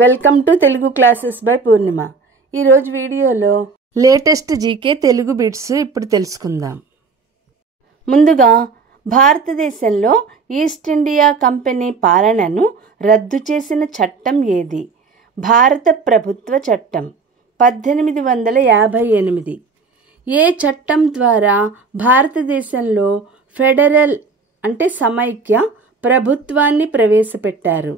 Welcome to Telugu classes by Purnima. ఈరోజు వీడియోలో latest GK Telugu bits ఇప్పుడు తెలుసుకుందాం. ముందుగా, భారతదేశంలో ఈస్ట్ ఇండియా కంపెనీ పాలనను రద్దు చేసిన చట్టం ఏది? భారత ప్రభుత్వ చట్టం 1858. ఏ చట్టం ద్వారా భారతదేశంలో ఫెడరల్ అంటే సమైక్య ప్రభుత్వాన్ని ప్రవేశపెట్టారు?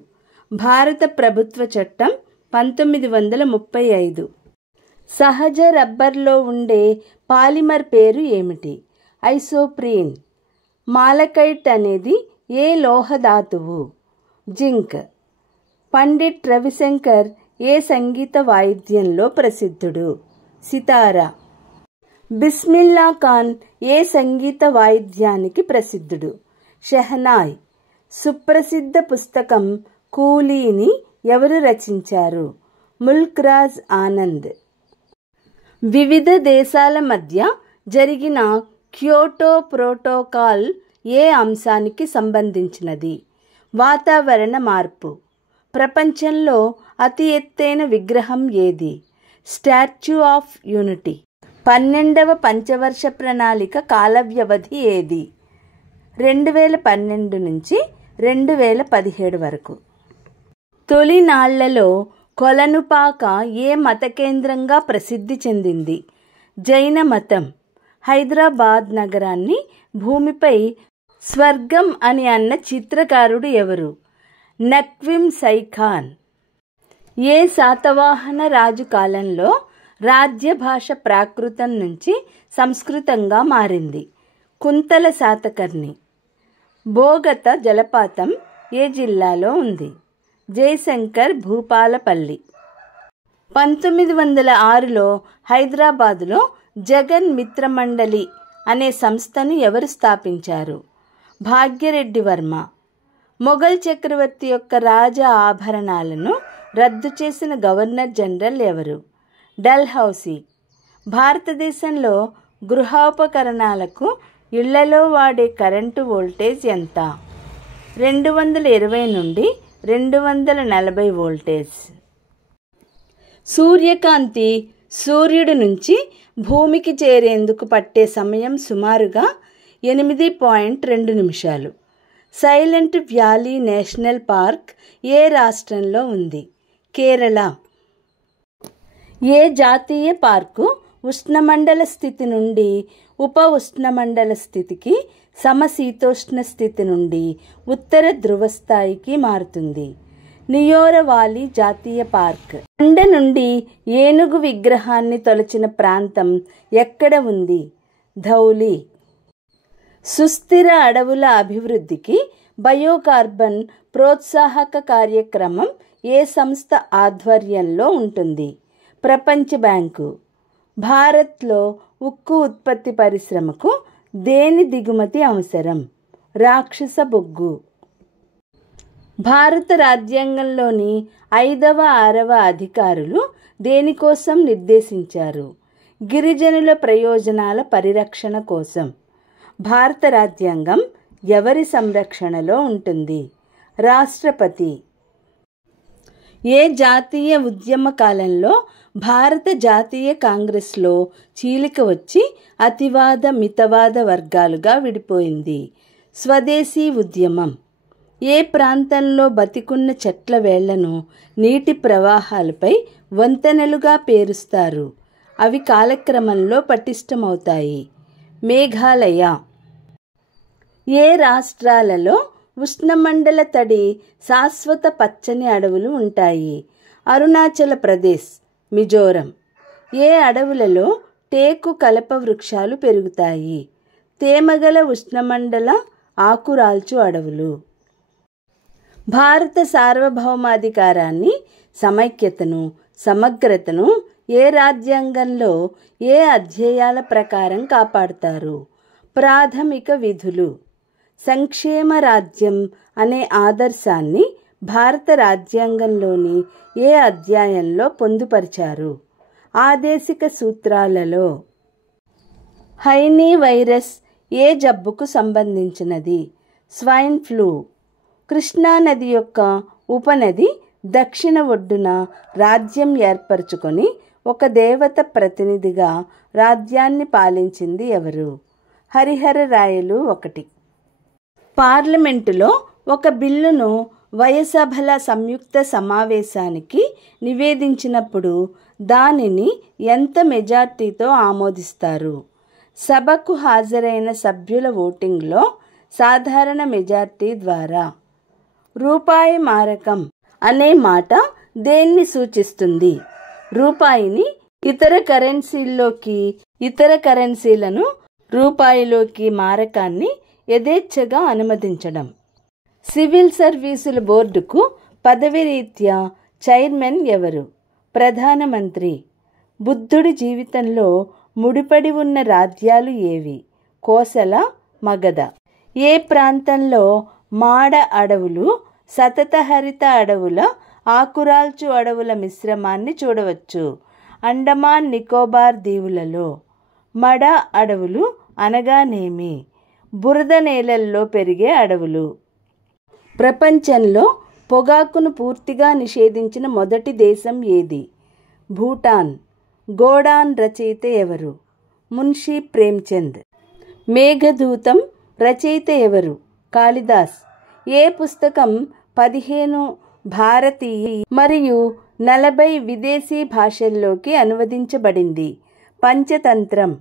భారత ప్రభుత్వ చట్టం 1935. సహజ రబ్బర్లో ఉండే పాలిమర్ పేరు ఏమిటి? ఐసోప్రీన్. మాలకైట్ అనేది ఏ లోహ ధాతువు? జింక్. పండిట్ రవిశంకర్ ఏ సంగీత వాయిద్యంలో ప్రసిద్ధుడు? సితారా. బిస్మిల్లా ఖాన్ ఏ సంగీత వాయిద్యానికి ప్రసిద్ధుడు? షెహనాయ్. సుప్రసిద్ధ పుస్తకం కూలీని ఎవరు రచించారు? ముల్క్ రాజ్ ఆనంద్. వివిధ దేశాల మధ్య జరిగిన క్యోటో ప్రోటోకాల్ ఏ అంశానికి సంబంధించినది? వాతావరణ మార్పు. ప్రపంచంలో అతి ఎత్తైన విగ్రహం ఏది? Statue of unity. 12వ పంచవర్ష ప్రణాళిక కాల వ్యవధి ఏది? 2012 నుంచి 2017 వరకు. తొలినాళ్లలో కొలనుపాక ఏ మత కేంద్రంగా ప్రసిద్ధి చెందింది? జైన మతం. హైదరాబాద్ నగరాన్ని భూమిపై స్వర్గం అని అన్న చిత్రకారుడు ఎవరు? నక్విమ్ సైఖాన్. ఏ శాతవాహన రాజు కాలంలో రాజ్య భాష ప్రాకృతం నుంచి సంస్కృతంగా మారింది? కుంతల శాతకర్ణి. బోగత జలపాతం ఏ జిల్లాలో ఉంది? జయశంకర్ భూపాలపల్లి. 1906లో హైదరాబాదులో జగన్ మిత్ర మండలి అనే సంస్థను ఎవరు స్థాపించారు? భాగ్యరెడ్డి వర్మ. మొఘల్ చక్రవర్తి యొక్క రాజ ఆభరణాలను రద్దు చేసిన గవర్నర్ జనరల్ ఎవరు? డల్హౌసీ. భారతదేశంలో గృహోపకరణాలకు ఇళ్లలో వాడే కరెంటు వోల్టేజ్ ఎంత? 220 నుండి 240 వోల్టేజ్. సూర్యకాంతి సూర్యుడి నుంచి భూమికి చేరేందుకు పట్టే సమయం సుమారుగా 8.2 నిమిషాలు. సైలెంట్ వ్యాలీ నేషనల్ పార్క్ ఏ రాష్ట్రంలో ఉంది? కేరళ. ఏ జాతీయ పార్కు ఉష్ణమండల స్థితి నుండి ఉప ఉష్ణమండల స్థితికి, సమశీతోష్ణ స్థితి నుండి ఉత్తర ధ్రువ స్థాయికి మారుతుంది? నియోరవాలి జాతీయ పార్క్. కొండ నుండి ఏనుగు విగ్రహాన్ని తొలచిన ప్రాంతం ఎక్కడ ఉంది? ధౌలి. సుస్థిర అడవుల అభివృద్ధికి బయోకార్బన్ ప్రోత్సాహక కార్యక్రమం ఏ సంస్థ ఆధ్వర్యంలో ఉంటుంది? ప్రపంచ బ్యాంకు. భారత్లో ఉక్కు ఉత్పత్తి పరిశ్రమకు దేని దిగుమతి అవసరం? రాక్షస బొగ్గు. భారత రాజ్యాంగంలోని 5వ 6వ అధికారులు దేనికోసం నిర్దేశించారు? గిరిజనుల ప్రయోజనాల పరిరక్షణ కోసం. భారత రాజ్యాంగం ఎవరి సంరక్షణలో ఉంటుంది? రాష్ట్రపతి. ఏ జాతీయ ఉద్యమ కాలంలో భారత జాతీయ కాంగ్రెస్లో చీలిక వచ్చి అతివాద మితవాద వర్గాలుగా విడిపోయింది? స్వదేశీ ఉద్యమం. ఏ ప్రాంతంలో బతికున్న చెట్ల వేళ్లను నీటి ప్రవాహాలపై వంతెనలుగా పేరుస్తారు? అవి కాలక్రమంలో పటిష్టమవుతాయి. మేఘాలయ. ఏ రాష్ట్రాలలో ఉష్ణమండల తడి శాశ్వత పచ్చని అడవులు ఉంటాయి? అరుణాచల ప్రదేశ్, మిజోరం. ఏ అడవులలో టేకు కలప వృక్షాలు పెరుగుతాయి? తేమగల ఉష్ణమండల ఆకురాల్చు అడవులు. భారత సార్వభౌమాధికారాన్ని, సమైక్యతను, సమగ్రతను ఏ రాజ్యాంగంలో ఏ అధ్యాయాల ప్రకారం కాపాడుతారు? ప్రాథమిక విధులు. సంక్షేమ రాజ్యం అనే ఆదర్శాన్ని భారత రాజ్యాంగంలోని ఏ అధ్యాయంలో పొందుపరిచారు? ఆదేశిక సూత్రాలలో. హైనీ వైరస్ ఏ జబ్బుకు సంబంధించినది? Swine flu. కృష్ణా నది యొక్క ఉపనది దక్షిణ ఒడ్డున రాజ్యం ఏర్పరచుకొని ఒక దేవత ప్రతినిధిగా రాజ్యాన్ని పాలించింది ఎవరు? హరిహర రాయలు 1. పార్లమెంటులో ఒక బిల్లును వయసభల సంయుక్త సమావేశానికి నివేదించినప్పుడు దానిని ఎంత మెజార్టీతో ఆమోదిస్తారు? సభకు హాజరైన సభ్యుల ఓటింగ్లో సాధారణ మెజార్టీ ద్వారా. రూపాయి మారకం అనే మాట దేన్ని సూచిస్తుంది? రూపాయిని ఇతర కరెన్సీలను రూపాయిలోకి మారకాన్ని యథేచ్ఛగా అనుమతించడం. సివిల్ సర్వీసుల బోర్డుకు పదవిరీత్యా చైర్మన్ ఎవరు? ప్రధానమంత్రి. బుద్ధుడి జీవితంలో ముడిపడి ఉన్న రాజ్యాలు ఏవి? కోసల, మగధ. ఏ ప్రాంతంలో మాడ అడవులు, సతతహరిత అడవుల, ఆకురాల్చు అడవుల మిశ్రమాన్ని చూడవచ్చు? అండమాన్ నికోబార్ దీవులలో. మడ అడవులు అనగానేమి? బురద నేలల్లో పెరిగే అడవులు. ప్రపంచంలో పొగాకును పూర్తిగా నిషేధించిన మొదటి దేశం ఏది? భూటాన్. గోడాన్ రచయిత ఎవరు? మున్షీ ప్రేమ్చంద్. మేఘదూతం రచయిత ఎవరు? కాళిదాస్. ఏ పుస్తకం 15 భారతీయ మరియు 40 విదేశీ భాషల్లోకి అనువదించబడింది? పంచతంత్రం.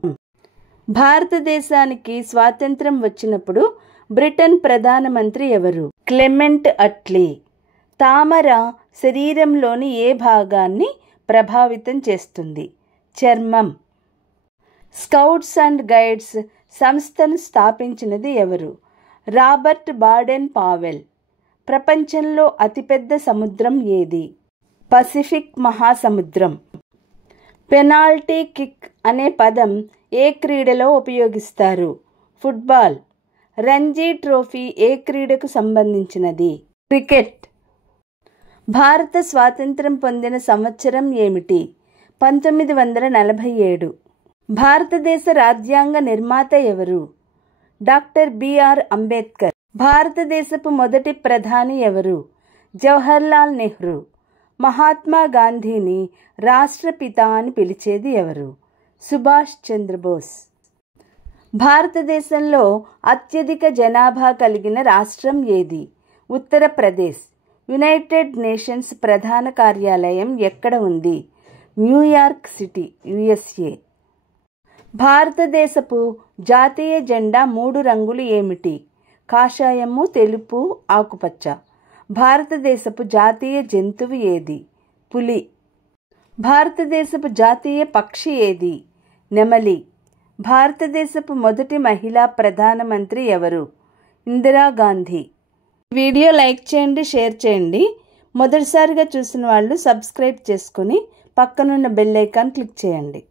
భారతదేశానికి స్వాతంత్రం వచ్చినప్పుడు బ్రిటన్ ప్రధానమంత్రి ఎవరు? క్లెమెంట్ అట్లీ. తామర శరీరంలోని ఏ భాగాన్ని ప్రభావితం చేస్తుంది? చర్మం. స్కౌట్స్ అండ్ గైడ్స్ సంస్థను స్థాపించినది ఎవరు? Robert Baden Powell. ప్రపంచంలో అతిపెద్ద సముద్రం ఏది? పసిఫిక్ మహాసముద్రం. పెనాల్టీ కిక్ అనే పదం ఏ క్రీడలో ఉపయోగిస్తారు? ఫుట్బాల్. రంజీ ట్రోఫీ ఏ క్రీడకు సంబంధించినది? క్రికెట్. భారత స్వాతంత్రం పొందిన సంవత్సరం ఏమిటి? 1947. భారతదేశ రాజ్యాంగ నిర్మాత ఎవరు? Doctor BR Ambedkar. భారతదేశపు మొదటి ప్రధాని ఎవరు? జవహర్లాల్ నెహ్రూ. మహాత్మా గాంధీని రాష్ట్రపిత అని పిలిచేది ఎవరు? సుభాష్ చంద్రబోస్. భారతదేశంలో అత్యధిక జనాభా కలిగిన రాష్ట్రం ఏది? ఉత్తరప్రదేశ్. యునైటెడ్ నేషన్స్ ప్రధాన కార్యాలయం ఎక్కడ ఉంది? New York city, USA. భారతదేశపు జాతీయ జెండా 3 రంగులు ఏమిటి? కాషాయము, తెలుపు, ఆకుపచ్చ. భారతదేశపు జాతీయ జంతువు ఏది? పులి. భారతదేశపు జాతీయ పక్షి ఏది? నెమలి. భారతదేశపు మొదటి మహిళా ప్రధానమంత్రి ఎవరు? ఇందిరాగాంధీ. వీడియో లైక్ చేయండి, షేర్ చేయండి. మొదటిసారిగా చూసిన వాళ్ళు సబ్స్క్రైబ్ చేసుకుని పక్కనున్న బెల్ ఐకాన్ క్లిక్ చేయండి.